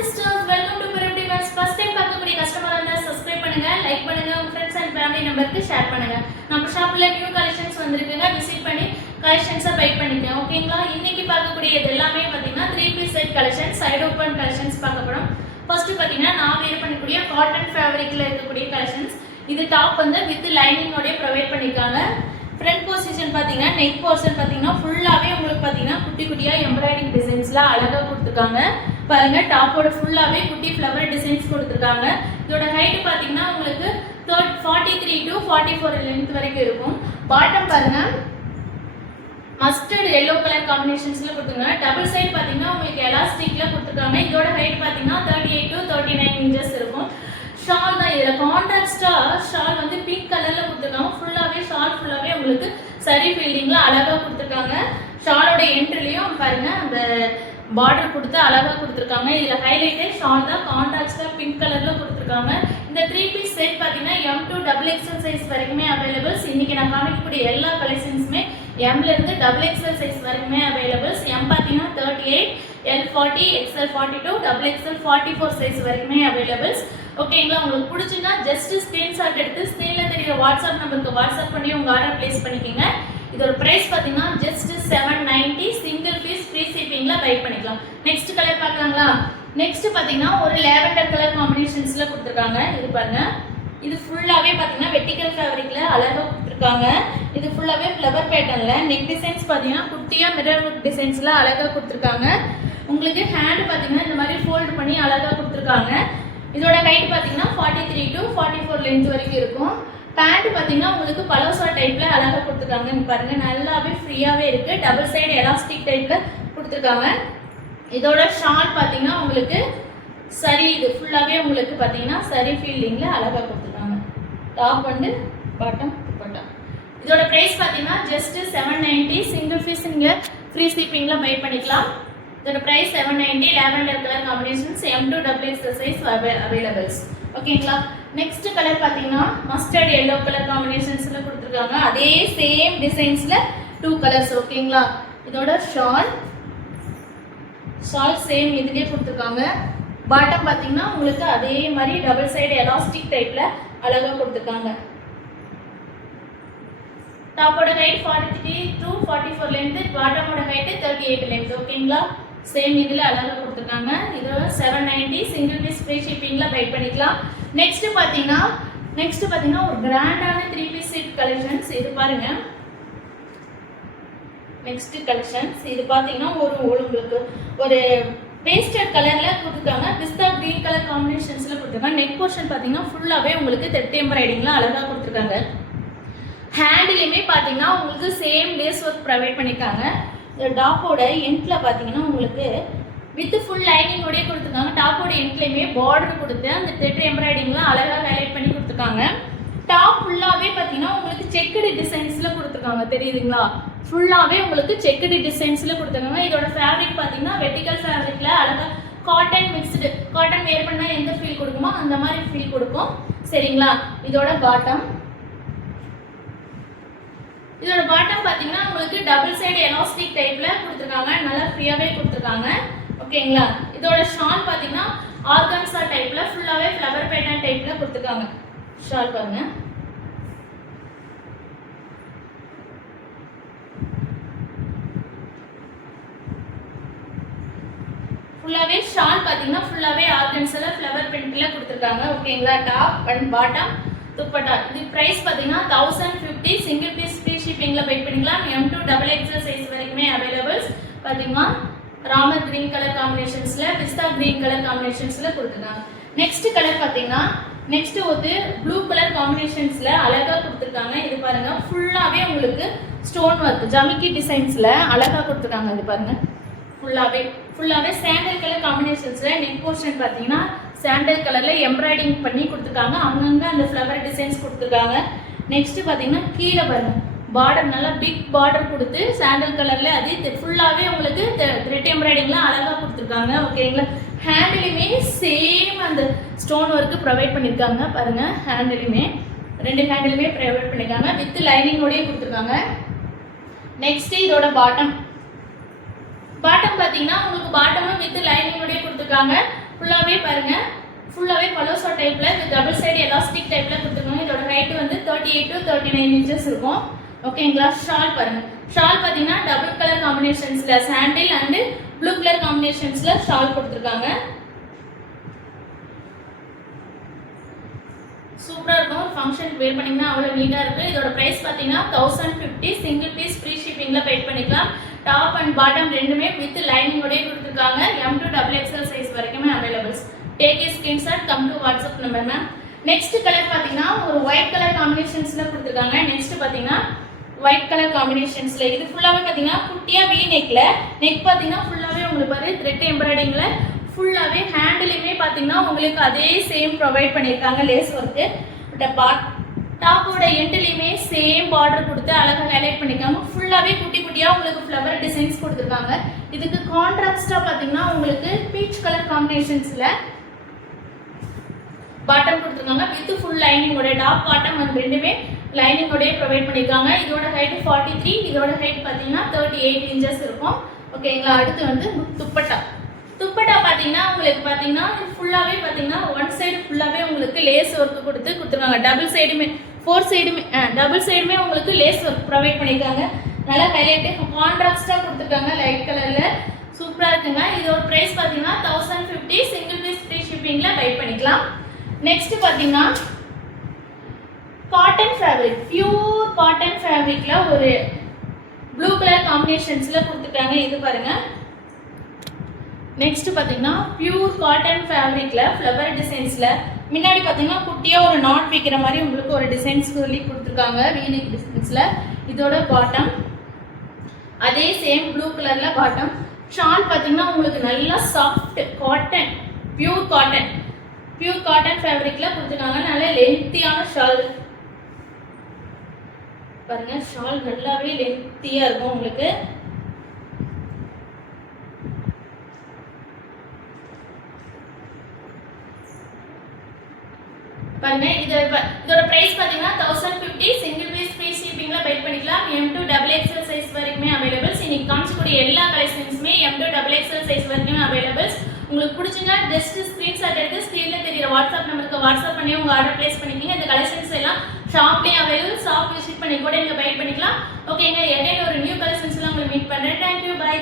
sisters, welcome to Pyramid Events. First time பார்க்கக்கூடிய கஸ்டமரா இருந்தா subscribe பண்ணுங்க, லைக் பண்ணுங்க, உங்க फ्रेंड्स and family மெம்பருக்கு ஷேர் பண்ணுங்க. நம்ம ஷாப்ல நியூ கலெக்ஷன்ஸ் வந்திருக்குங்க, விசிட் பண்ணி கலெக்ஷன்ஸை பை பண்ணிக்கங்க. ஓகேங்களா? இன்னைக்கு பார்க்கக்கூடிய இது எல்லாமே பாத்தீங்கன்னா 3 piece set collection, side open collections பார்க்கப்படும். ஃபர்ஸ்ட் பாத்தீங்கன்னா நான் வேர் பண்ணக்கூடிய காட்டன் ஃபேப்ரிக்ல இருக்கக்கூடிய கலெக்ஷன்ஸ். இது டாப் வந்து வித் லைனிங் ஓட ப்ரொவைட் பண்ணிருக்காங்க. ஃப்ரண்ட் பொசிஷன் பாத்தீங்கன்னா நெக் போர்ஷன் பாத்தீங்கன்னா ஃபுல்லாவே உங்களுக்கு பாத்தீங்கன்னா குட்டி குட்டியா எம்ப்ராய்டிங் டிசைன்ஸ்ல அழகா கொடுத்திருக்காங்க. பாருங்க டாப்போட ஃபுல்லாவே குட்டி ஃப்ளவர் டிசைன்ஸ் கொடுத்திருக்காங்க. இதோட ஹைட் பாத்தீங்கன்னா உங்களுக்கு 43 to 44 லெந்த் வரைக்கும் இருக்கும். பாட்டம் பாருங்க மஸ்டர்ட் yellow கலர் காம்பினேஷன்ஸ்ல கொடுத்திருக்காங்க. டபுள் சைடு பாத்தீங்கன்னா உங்களுக்கு எலாஸ்டிக்ல கொடுத்திருக்காங்க. இதோட ஹைட் பாத்தீங்கன்னா 38 to 39 இன்ச்சஸ் இருக்கும். ஷால் தான் இதுல கான்ட்ராஸ்டா ஷால் வந்து பிங்க் கலர்ல கொடுத்திருக்காங்க. ஃபுல்லாவே ஷால் ஃபுல்லாவே உங்களுக்கு சரி ஃபீல்டிங்ல அழகா கொடுத்திருக்காங்க. ஷாலோட என்ட்ரிலயும் பாருங்க அந்த பார்டர் கொடுத்து அழகா கொடுத்திருக்காங்க. இதுல ஹைலைட்டே ஷால் தான் கான்ட்ராஸ்டா பிங்க் கலர்ல கொடுத்திருக்காங்க. இந்த 3 பீஸ் செட் பாத்தீங்கன்னா M to XXL சைஸ் வரைக்குமே அவைலபிள்ஸ். இன்னைக்கு நான் காமிக்கக்கூடிய எல்லா கலெக்ஷன்ஸுமே M ல இருந்து XXL சைஸ் வரைக்குமே அவைலபிள்ஸ். M பாத்தீங்கன்னா 38, L 40, XL 42, XXL 44 சைஸ் வரைக்குமே அவைலபிள்ஸ். ஓகேங்களா? உங்களுக்கு பிடிச்சிருந்தா ஜஸ்ட் ஸ்கிரீன்ஷாட் எடுத்து ஸ்க்ரீன்ல தெரிய வாட்ஸ்அப் நம்பருக்கு வாட்ஸ்அப் பண்ணி உங்க ஆர்டர் பிளேஸ் பண்ணிக்கங்க. இதோட பிரைஸ் பாத்தீங்கன்னா ஜஸ்ட் 790, சிங்கிள் பீஸ் ஃப்ரீ ஷிப்பிங்ல பை பண்ணிக்கலாம். நெக்ஸ்ட் கலர் பார்க்கலாங்களா? நெக்ஸ்ட் பாத்தீங்கன்னா ஒரு லாவெண்டர் கலர் காம்பினேஷன்ஸ்ல கொடுத்திருக்காங்க. இது பாருங்க, இது ஃபுல்லாவே பாத்தீங்கன்னா வெர்டிகல் ஃபேப்ரிக்ல அழகா கொடுத்திருக்காங்க. இது ஃபுல்லாவே ஃப்ளவர் பேட்டர்ன்ல நெக் டிசைன்ஸ் பாத்தீங்கன்னா குட்டியா மிரர் ஒர்க் டிசைன்ஸ்ல அழகா கொடுத்திருக்காங்க. உங்களுக்கு ஹேண்ட் பாத்தீங்கன்னா இந்த மாதிரி ஃபோல்ட் பண்ணி அழகா கொடுத்திருக்காங்க. இதோட ஹைட் பாத்தீங்கன்னா 43 to 44 லெந்த் வரைக்கும் இருக்கும். பேண்ட் பாத்தீங்கன்னா உங்களுக்கு பலோசா டைப்ல அழகா கொடுத்திருக்காங்க. பாருங்க நல்லாவே ஃப்ரீயாவே இருக்கு. டபுள் சைடு எலாஸ்டிக் டைப்ல கொடுத்திருக்காங்க. இதோட ஷால் பாத்தீங்கன்னா உங்களுக்கு சரி, இது ஃபுல்லாவே உங்களுக்கு பாத்தீங்கன்னா சரி ஃபீல்டிங்ல அழகா கொடுத்திருக்காங்க. டாப் வந்து பாட்டம் துப்பட்டா. இதோட பிரைஸ் பாத்தீங்கன்னா ஜஸ்ட் 790, சிங்கிள் பீஸ் நீங்க ஃப்ரீ ஷிப்பிங்ல பை பண்ணிக்கலாம். இதோட price 790. Lavender colour combinations M to XXL size availables. ஓகேங்களா? நெக்ஸ்ட் கலர் பாத்தீங்கன்னா மஸ்டர்ட் yellow கலர் காம்பினேஷன்ஸ்ல கொடுத்திருக்காங்க. அதே சேம் டிசைன்ஸ்ல 2 கலர்ஸ். ஓகேங்களா? இதோட ஷால் சேம் இதுலயே கொடுத்திருக்காங்க. பாட்டம் பாத்தீங்கன்னா உங்களுக்கு அதே மாதிரி டபுள் சைடு எலாஸ்டிக் டைப்ல அழகா கொடுத்திருக்காங்க. டாப்போட ஹைட் 43 to 44 லெந்த், பாட்டமோட ஹைட் 38 லெந்த். ஓகேங்களா? சேம் இதுல அழகா கொடுத்திருக்காங்க. இது 790, சிங்கிள் பீஸ் ஃப்ரீ ஷிப்பிங்ல பை பண்ணிக்கலாம். நெக்ஸ்ட் பாத்தீங்கன்னா ஒரு கிராண்டான 3 பீஸ் செட் கலெக்ஷன்ஸ். இது பாருங்க நெக்ஸ்ட் கலெக்ஷன்ஸ். இது பாத்தீங்கன்னா உங்களுக்கு ஒரு பேஸ்டல் கலர்ல கொடுத்திருக்காங்க. பிஸ்தா கிரீன் கலர் காம்பினேஷன்ஸ்ல கொடுத்திருக்காங்க. நெக் போர்ஷன் பாத்தீங்கன்னா ஃபுல்லாவே உங்களுக்கு த்ரெட் எம்ப்ராய்டிங்ல அழகா கொடுத்திருக்காங்க. ஹேண்ட்லயுமே பாத்தீங்கன்னா உங்களுக்கு சேம் லேஸ் ஒர்க் ப்ரொவைட் பண்ணிருக்காங்க. இந்த டாப்போட எண்ட்ல பாத்தீங்கன்னா உங்களுக்கு வித் ஃபுல் லைனிங் ஓட கொடுத்திருக்காங்க. டாப்போட எண்ட்லயுமே பார்டர் கொடுத்து அந்த த்ரெட் எம்ப்ராய்டிங்ல அழகா ஹைலைட் பண்ணி கொடுத்திருக்காங்க. டாப் ஃபுல்லாவே பாத்தீங்கன்னா உங்களுக்கு செக்குடு டிசைன்ஸ்ல கொடுத்திருக்காங்க. தெரியுதுங்களா? ஃபுல்லாவே உங்களுக்கு செக்குடு டிசைன்ஸ்ல கொடுத்திருக்காங்க. இதோட ஃபேப்ரிக் பாத்தீங்கன்னா வெர்டிகல் ஃபேப்ரிக்ல அழகா காட்டன் மிக்ஸ்டு. காட்டன் வேர் பண்ணா எந்த ஃபீல் கொடுக்குமோ அந்த மாதிரி ஃபீல் கொடுக்கும். சரிங்களா? இதோட பாட்டம் பாத்தீங்கன்னா உங்களுக்கு டபுள் சைடு எலாஸ்டிக் டைப்ல கொடுத்திருக்காங்க. நல்லா ஃப்ரீயாவே கொடுத்திருக்காங்க. ஓகேங்களா? இதோட ஷால் பாத்தீங்கன்னா ஆர்கான்சா டைப்ல ஃபுல்லாவே ஃப்ளவர் பேட்டர்ன் டைப்ல கொடுத்திருக்காங்க. ஷால் பாருங்க. ஃபுல்லாவே ஷால் பாத்தீங்கன்னா ஃபுல்லாவே ஆர்கான்சால ஃப்ளவர் பிரிண்ட்ல கொடுத்திருக்காங்க. ஓகேங்களா? Top and bottom dupatta. இது பிரைஸ் பாத்தீங்கன்னா 1050, சிங்கிள் பீஸ் ஃப்ரீ ஷிப்பிங்ல பை பண்ணிக்கலாம். M to XXL சைஸ் வரைக்குமே அவைலபிள்ஸ். பாத்தீங்கன்னா ராமர் கிரீன் கலர் காம்பினேஷன்ஸ்ல பிஸ்தா கிரீன் கலர் காம்பினேஷன்ஸ்ல கொடுத்திருக்காங்க. நெக்ஸ்ட் கலர் பாத்தீங்கன்னா நெக்ஸ்ட் ஒரு ப்ளூ கலர் காம்பினேஷன்ஸ்ல அழகா கொடுத்திருக்காங்க. இது பாருங்க ஃபுல்லாவே உங்களுக்கு ஸ்டோன் ஒர்க் ஜமிக்கி டிசைன்ஸ்ல அழகா கொடுத்திருக்காங்க. இது பாருங்க ஃபுல்லாவே சாண்டல் கலர் காம்பினேஷன்ஸ்ல நெக் போர்ஷன் பாத்தீங்கன்னா சாண்டல் கலர்ல எம்ப்ராய்டிங் பண்ணி கொடுத்திருக்காங்க. அங்கங்க அந்த ஃப்ளவர் டிசைன்ஸ் கொடுத்திருக்காங்க. நெக்ஸ்ட் பாத்தீங்கன்னா கீழே பாருங்க பார்டர் நல்லா பிக் பார்டர் கொடுத்து சாண்டல் கலர்ல அது ஃபுல்லாவே உங்களுக்கு த்ரெட் எம்ப்ராய்டிங்ல அழகா கொடுத்திருக்காங்க. ஓகேங்களா? ஹேண்ட்லயுமே சேம் அந்த ஸ்டோன் ஒர்க் ப்ரொவைட் பண்ணிருக்காங்க. பாருங்க ஹேண்ட்லயுமே 2 ஹேண்ட்லயுமே ப்ரொவைட் பண்ணிருக்காங்க. வித் லைனிங் ஓடயே கொடுத்திருக்காங்க. நெக்ஸ்ட் இதோட பாட்டம் பாத்தீங்கன்னா உங்களுக்கு பாட்டமும் வித் லைனிங் ஓடயே கொடுத்திருக்காங்க. ஃபுல்லாவே பாருங்க, ஃபுல்லாவே பலோசா டைப்ல இது டபுள் சைடு எலாஸ்டிக் டைப்ல கொடுத்துருக்காங்க. இதோட ஹைட் வந்து 38 to 39 inches இருக்கும். ஓகேங்களா. ஷால் பாருங்க, ஷால் பாத்தீங்கன்னா டபுள் கலர் காம்பினேஷன்ஸ்ல சாண்டில் அண்ட் ப்ளூ கலர் காம்பினேஷன்ஸ்ல ஷால் கொடுத்துருக்காங்க. சூப்பரா இருக்கும். ஃபங்க்ஷன் வேர் பண்ணீங்கன்னா அவ்வளவு நீட்டா இருக்கு. இதோட பிரைஸ் பாத்தீங்கன்னா 1050. சிங்கிள் பீஸ் ஃப்ரீ ஷிப்பிங்ல பே பண்ணிக்கலாம். டாப் அண்ட் பாட்டம் ரெண்டுமே வித் லைனிங் ஓடே கொடுத்துருக்காங்க. M to XXL சைஸ் வரைக்குமே availables. Take a screenshot, come to WhatsApp number ma'am. Next colour பாத்தீங்கன்னா ஒரு ஒயிட் கலர் காம்பினேஷன்ஸ்ல கொடுத்துருக்காங்க. நெக்ஸ்ட் பாத்தீங்கன்னா ஒயிட் கலர் காம்பினேஷன்ஸ்ல இது ஃபுல்லாவே பாத்தீங்கன்னா குட்டியா வி நெக்ல, நெக் பாத்தீங்கன்னா ஃபுல்லாவே உங்களுக்கு பாரு த்ரெட் எம்ப்ராய்டிங்ல ஃபுல்லாவே ஹேண்டிலுமே பாத்தீங்கன்னா உங்களுக்கு அதே சேம் ப்ரொவைட் பண்ணிருக்காங்க லேஸ் ஒர்க். டாப்போட எண்ட்லயுமே சேம் பார்டர் கொடுத்து அழகா ஹைலைட் பண்ணிருக்காங்க. ஃபுல்லாவே குட்டி குட்டியா உங்களுக்கு ஃப்ளவர் டிசைன்ஸ் கொடுத்துருக்காங்க. இதுக்கு கான்ட்ராஸ்டா பாத்தீங்கன்னா உங்களுக்கு பீச் கலர் காம்பினேஷன்ஸ்ல பாட்டம் கொடுத்துருக்காங்க வித் ஃபுல் லைனிங்கோட டாப் பாட்டம் அண்ட் ரெண்டுமே லைனிங்கோட ப்ரொவைட் பண்ணிருக்காங்க. இதோட ஹைட் 43, இதோட ஹைட் பாத்தீங்கன்னா 38 inches இருக்கும். ஓகேங்களா. அடுத்து வந்து துப்பட்டா. துப்பட்டா பாத்தீங்கன்னா உங்களுக்கு பாத்தீங்கன்னா ஃபுல்லாவே பாத்தீங்கன்னா ஒன் சைடு ஃபுல்லாவே உங்களுக்கு லேஸ் ஒர்க் கொடுத்துருக்காங்க. டபுள் சைடுமே டபுள் சைடுமே உங்களுக்கு லேஸ் ஒர்க் ப்ரொவைட் பண்ணிருக்காங்க. நல்லா ஹைலைட் கான்ட்ராஸ்டா கொடுத்துருக்காங்க லைட் கலர்ல. சூப்பரா இருக்குங்க. இதோட பிரைஸ் பாத்தீங்கன்னா 1050. சிங்கிள் பீஸ் ஃப்ரீ ஷிப்பிங்ல பை பண்ணிக்கலாம். நெக்ஸ்ட் பாத்தீங்கன்னா காட்டன் ஃபேப்ரிக், பியூர் காட்டன் ஃபேப்ரிக்ல ஒரு ப்ளூ கலர் காம்பினேஷன்ஸ்ல கொடுத்துருக்காங்க. இது பாருங்க. நெக்ஸ்ட் பாத்தீங்கன்னா பியூர் காட்டன் ஃபேப்ரிக்ல ஃப்ளவர் டிசைன்ஸ்ல முன்னாடி பாத்தீங்கன்னா குட்டியா ஒரு நாட் வைக்கிற மாதிரி உங்களுக்கு ஒரு டிசைன்ஸ் சொல்லி கொடுத்துருக்காங்க வீனெக் டிசைன்ஸ்ல. இதோட பாட்டம் அதே சேம் ப்ளூ கலர்ல பாட்டம். ஷால் பாத்தீங்கன்னா உங்களுக்கு நல்லா சாஃப்ட் காட்டன், பியூர் காட்டன் ஃபேப்ரிக்ல கொடுத்துருக்காங்க. நல்ல லென்த்தியான ஷால் பாருங்க. ஷால் நல்லாவே லென்த்தியா இருக்கும் உங்களுக்கு. பாருங்க. இதோட பிரைஸ் பாத்தீங்கன்னா 1050. சிங்கிள் பீஸ் ஃப்ரீ ஷிப்பிங்ல பை பண்ணிக்கலாம். M to XXL சைஸ் வரைக்குமே அவைலபிள்ஸ். இன்னைக்கு காமிச்சக்கூடிய எல்லா கலெக்ஷன்ஸுமே M to XXL சைஸ் வரைக்குமே அவைலபிள்ஸ். உங்களுக்கு பிடிச்சிருந்தா ஜஸ்ட் ஸ்கிரீன்ஷாட் எடுத்து ஸ்கிரீன்ல தெரியுற வாட்ஸ்அப் நம்பருக்கு வாட்ஸ்அப் பண்ணி உங்க ஆர்டர் பிளேஸ் பண்ணிக்கீங்க. இந்த கலெக்ஷன்ஸ் எல்லாம் ஷாப்லயே அவைலபிள். ஷாப் விசிட் பண்ணி கூட நீங்க பை பண்ணிக்கலாம். ஓகேங்க. எகைன் ஒரு நியூ கலெக்ஷன்ஸ்ல உங்களை மீட் பண்றேன். Thank you. Bye.